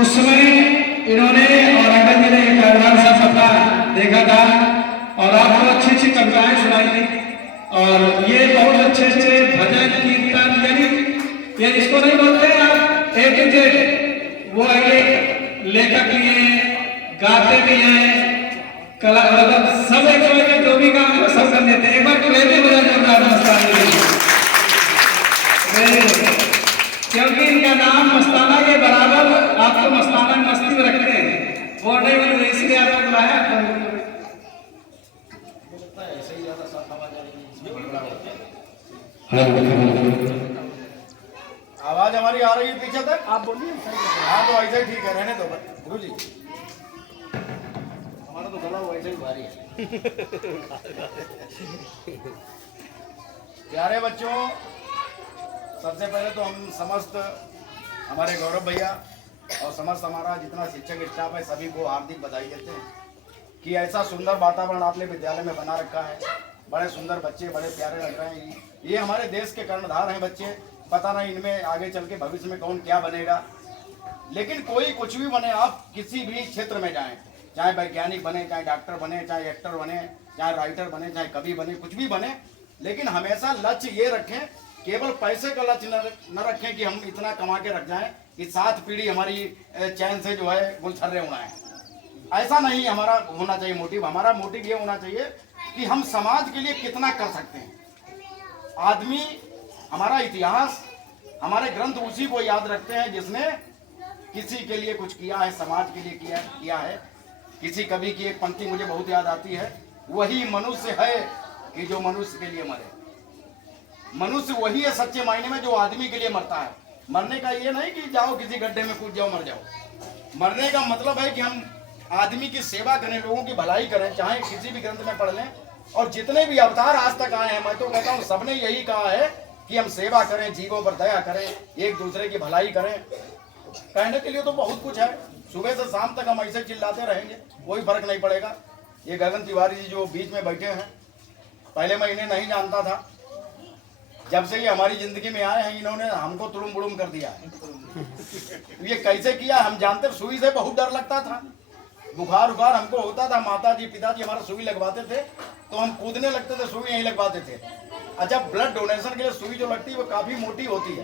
उस समय इन्होंने और अंगद जी ने एक कार्यक्रम सा सपना देखा था और आपको अच्छी अच्छी कविताएं सुनाई थी और ये बहुत अच्छे अच्छे भजन कीर्तन यानी ये इसको नहीं बोलते आप ए टू जेड वो अगले लेखक भी हैं, गाते भी हैं, कला मतलब सब एक जो भी काम है सब कर लेते हैं। एक बार क्रेडिट हो जाए मस्ताना क्योंकि इनका नाम मस्ताना के बराबर आपको मस्ताना मस्ती में रखते हैं वो नहीं बोले इसलिए आपको बुलाया। आवाज हमारी आ रही है पीछे तक? आप बोलिए। हाँ तो ऐसे ही ठीक है, रहने दो गुरु जी, हमारा तो गला वैसे ही भारी है। प्यारे बच्चों, सबसे पहले तो हम समस्त हमारे गौरव भैया और समस्त हमारा जितना शिक्षक स्टाफ है सभी को हार्दिक बधाई देते हैं कि ऐसा सुंदर वातावरण आपने विद्यालय में बना रखा है। बड़े सुंदर बच्चे, बड़े प्यारे लग रहे हैं। ये हमारे देश के कर्णधार हैं बच्चे, पता नहीं इनमें आगे चल के भविष्य में कौन क्या बनेगा, लेकिन कोई कुछ भी बने, आप किसी भी क्षेत्र में जाएं, चाहे वैज्ञानिक बने, चाहे डॉक्टर बने, चाहे एक्टर बने, चाहे राइटर बने, चाहे कवि बने, कुछ भी बने, लेकिन हमेशा लक्ष्य ये रखें, केवल पैसे का लक्ष्य न रखें कि हम इतना कमा के रख जाएं कि 7 पीढ़ी हमारी चैन से जो है गुलछर्रे उड़ाएं। ऐसा नहीं हमारा होना चाहिए मोटिव। हमारा मोटिव ये होना चाहिए कि हम समाज के लिए कितना कर सकते हैं। आदमी, हमारा इतिहास, हमारे ग्रंथ उसी को याद रखते हैं जिसने किसी के लिए कुछ किया है, समाज के लिए किया है। किसी कवि की एक पंक्ति मुझे बहुत याद आती है, वही मनुष्य है कि जो मनुष्य के लिए मरे। मनुष्य वही है सच्चे मायने में जो आदमी के लिए मरता है। मरने का ये नहीं कि जाओ किसी गड्ढे में कूद जाओ मर जाओ। मरने का मतलब है कि हम आदमी की सेवा करें, लोगों की भलाई करें। चाहे किसी भी ग्रंथ में पढ़ लें, और जितने भी अवतार आज तक आए हैं, मैं तो कहता हूँ सबने यही कहा है कि हम सेवा करें, जीवों पर दया करें, एक दूसरे की भलाई करें। कहने के लिए तो बहुत कुछ है। सुबह से शाम तक हम ऐसे चिल्लाते रहेंगे, कोई फर्क नहीं पड़ेगा। ये गगन तिवारी जी जो बीच में बैठे हैं, पहले मैं इन्हें नहीं जानता था। जब से ये हमारी जिंदगी में आए हैं, इन्होंने हमको तुड़ुम बुड़ुम कर दिया है। ये कैसे किया हम जानते। सुई से बहुत डर लगता था, बुखार उखार हमको होता था, माता जी पिताजी हमारा सुई लगवाते थे तो हम कूदने लगते थे, सुई यहीं लगवाते थे। अच्छा, ब्लड डोनेशन के लिए सुई जो लगती है वो काफी मोटी होती है,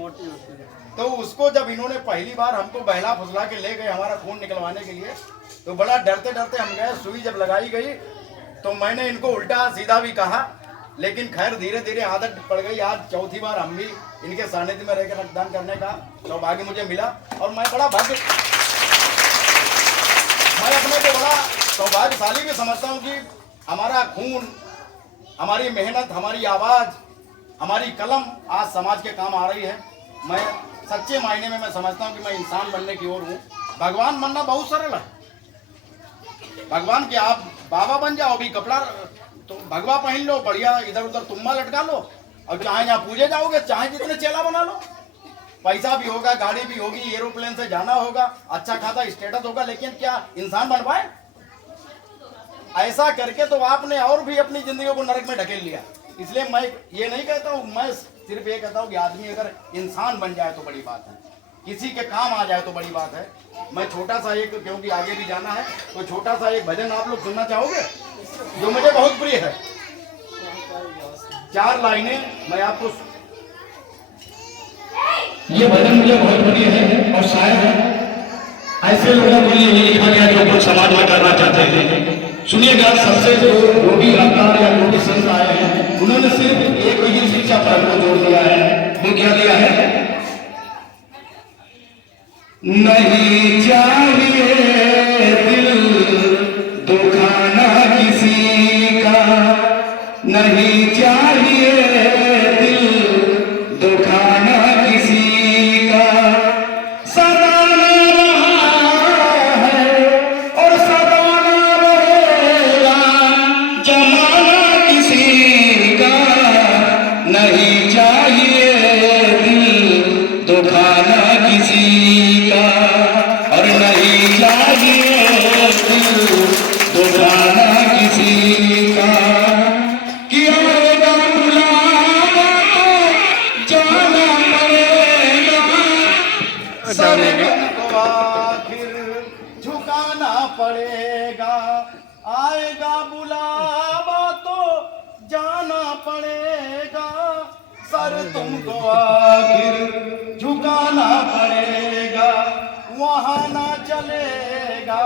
तो उसको जब इन्होंने पहली बार हमको बहला फुसला के ले गए हमारा खून निकलवाने के लिए, तो बड़ा डरते डरते हम गए। सुई जब लगाई गई तो मैंने इनको उल्टा सीधा भी कहा, लेकिन खैर धीरे धीरे आदत पड़ गई। आज चौथी बार हम भी इनके सानिध्य में रहकर रक्तदान करने का सौभाग्य मुझे मिला, और मैं बड़ा भाग्य, मैं अपने को बड़ा सौभाग्यशाली भी समझता हूँ कि हमारा खून, हमारी मेहनत, हमारी आवाज़, हमारी कलम आज समाज के काम आ रही है। मैं सच्चे मायने में मैं समझता हूँ कि मैं इंसान बनने की ओर हूँ। भगवान बनना बहुत सरल है। भगवान के आप बाबा बन जाओ, भी कपड़ा तो भगवा पहन लो, बढ़िया इधर उधर तुम्बा लटका लो, और चाहे यहाँ पूजे जाओगे, चाहे जितने चेला बना लो, पैसा भी होगा, गाड़ी भी होगी, एरोप्लेन से जाना होगा, अच्छा खासा स्टेटस होगा, लेकिन क्या इंसान बन पाए? ऐसा करके तो आपने और भी अपनी जिंदगी को नरक में ढकेल लिया। इसलिए मैं ये नहीं कहता हूँ, मैं सिर्फ ये कहता हूँ कि आदमी अगर इंसान बन जाए तो बड़ी बात है, किसी के काम आ जाए तो बड़ी बात है। मैं छोटा सा एक, क्योंकि आगे भी जाना है, तो छोटा सा एक भजन आप लोग सुनना चाहोगे जो मुझे बहुत प्रिय है। 4 लाइनें मैं आपको, ये भजन मुझे बहुत प्रिय है और शायद ऐसे लोगों के लिए लिखा गया जो कुछ समाज में करना चाहते हैं। सुनिएगा, सबसे जो भी अवतार या जो भी संत आए हैं, उन्होंने सिर्फ एक ही शिक्षा पर हमको जोड़ दिया है। वो क्या दिया है? नहीं चाहिए दिल दुखाना किसी का, नहीं चाहिए दिल दुखाना किसी का, सदा न रहा है और सदा न रहेगा जमाना किसी का, नहीं चाहिए दिल दुखाना किसी का, और नहीं चाहिए दिल दुखाना किसी का। किया आएगा बुलावा तो जाना पड़ेगा, सरगम को आखिर पड़ेगा, आएगा बुलावा तो जाना पड़ेगा, सर तुमको आखिर झुकाना पड़ेगा, वहाँ ना चलेगा,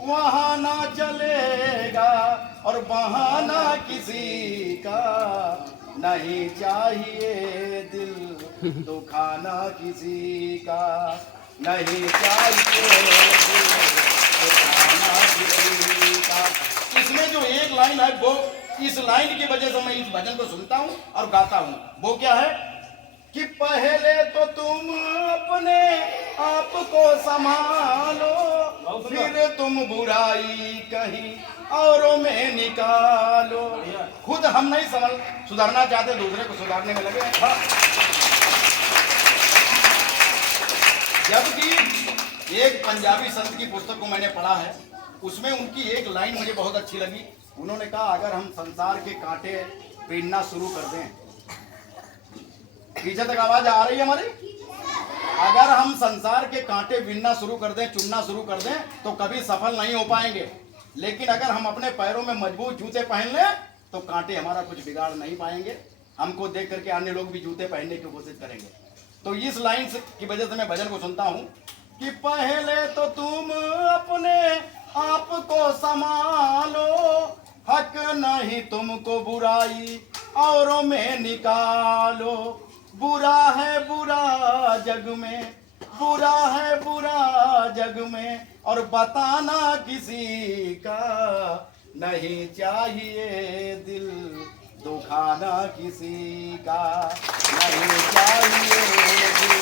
वहाँ ना चलेगा, और बहाना किसी का नहीं चाहिए, दिल दुखाना किसी का नहीं चाहिए, दिल दुखाना किसी का। इसमें जो एक लाइन है वो, इस लाइन की वजह से मैं इस भजन को सुनता हूँ और गाता हूँ। वो क्या है कि पहले तो तुम अपने आप को संभालो, फिर तुम बुराई कहीं औरों में निकालो। खुद हम नहीं सुधरना चाहते, दूसरे को सुधारने में लगे। जबकि एक पंजाबी संत की पुस्तक को मैंने पढ़ा है, उसमें उनकी एक लाइन मुझे बहुत अच्छी लगी। उन्होंने कहा अगर हम संसार के कांटे बीनना शुरू कर दें, पीछे तक आवाज आ रही है हमारी, अगर हम संसार के कांटे बीनना शुरू कर दें, चुनना शुरू कर दें, तो कभी सफल नहीं हो पाएंगे। लेकिन अगर हम अपने पैरों में मजबूत जूते पहन लें तो कांटे हमारा कुछ बिगाड़ नहीं पाएंगे। हमको देख करके अन्य लोग भी जूते पहनने की कोशिश करेंगे। तो इस लाइन की वजह से मैं भजन को सुनता हूं कि पहले तो तुम अपने आप को संभालो, हक नहीं तुमको बुराई औरों में निकालो। बुरा है बुरा जग में, बुरा है बुरा जग में, और बताना किसी का नहीं चाहिए, दिल दुखाना किसी का नहीं चाहिए, दिल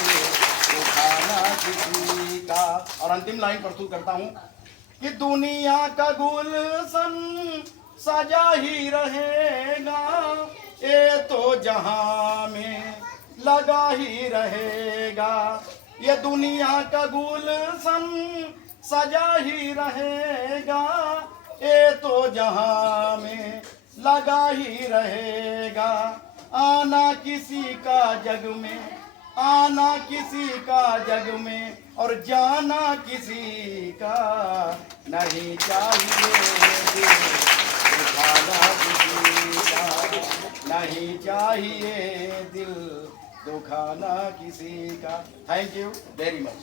दुखाना किसी का। और अंतिम लाइन प्रस्तुत करता हूं कि दुनिया का गुलशन सजा ही रहेगा, ये तो जहां में लगा ही रहेगा। ये दुनिया का गुलशन सजा ही रहेगा, ये तो जहां में लगा ही रहेगा। आना किसी का जग में, आना किसी का जग में, और जाना किसी का नहीं चाहिए, दिल दुखाना किसी का नहीं चाहिए, दिल दुखाना किसी का। Thank you very much.